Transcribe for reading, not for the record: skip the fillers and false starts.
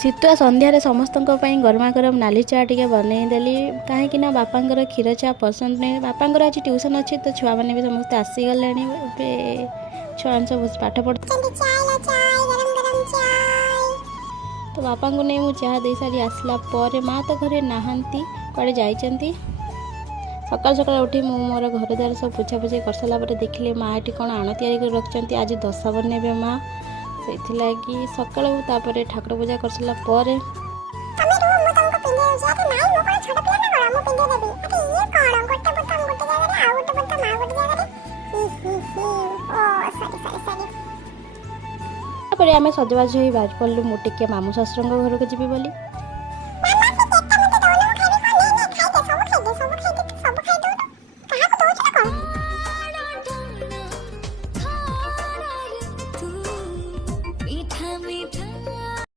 ଶୀତୁଆ ସନ୍ଧ୍ୟାରେ ସମସ୍ତଙ୍କ ପାଇଁ ଗରମା ଗରମ ନାଲି ଚା ଟିକେ ବନେଇଦେଲି କାହିଁକି ନା ବାପାଙ୍କର କ୍ଷୀର ଚା ପସନ୍ଦ ନୁହେଁ। ବାପାଙ୍କର ଆଜି ଟ୍ୟୁସନ୍ ଅଛି ତ ଛୁଆମାନେ ବି ସମସ୍ତେ ଆସିଗଲେଣି। ଏବେ ଛୁଆମାନେ ସବୁ ପାଠ ପଢ଼ୁଛନ୍ତି। ତ ବାପାଙ୍କୁ ନେଇ ମୁଁ ଚାହା ଦେଇସାରି ଆସିଲା ପରେ ମା ତ ଘରେ ନାହାନ୍ତି, କୁଆଡ଼େ ଯାଇଛନ୍ତି। ସକାଳୁ ସକାଳୁ ଉଠି ମୁଁ ମୋର ଘର ଦ୍ୱାର ସବୁ ପୋଛାପୋଛି କରିସାରିଲା ପରେ ଦେଖିଲି ମା ଏଠି କ'ଣ ଆଣ ତିଆରି କରି ରଖିଛନ୍ତି। ଆଜି ଦଶା ବନେଇବେ ମା, ସେଇଥିଲାଗି ସକାଳୁ ତାପରେ ଠାକୁର ପୂଜା କରିସାରିଲା ପରେ ତାପରେ ଆମେ ସଜବାଜ ହୋଇ ବାହାରି ପଡ଼ିଲୁ। ମୁଁ ଟିକେ ମାମୁଁ ଶ୍ୱଶୁରଙ୍କ ଘରକୁ ଯିବି ବୋଲି।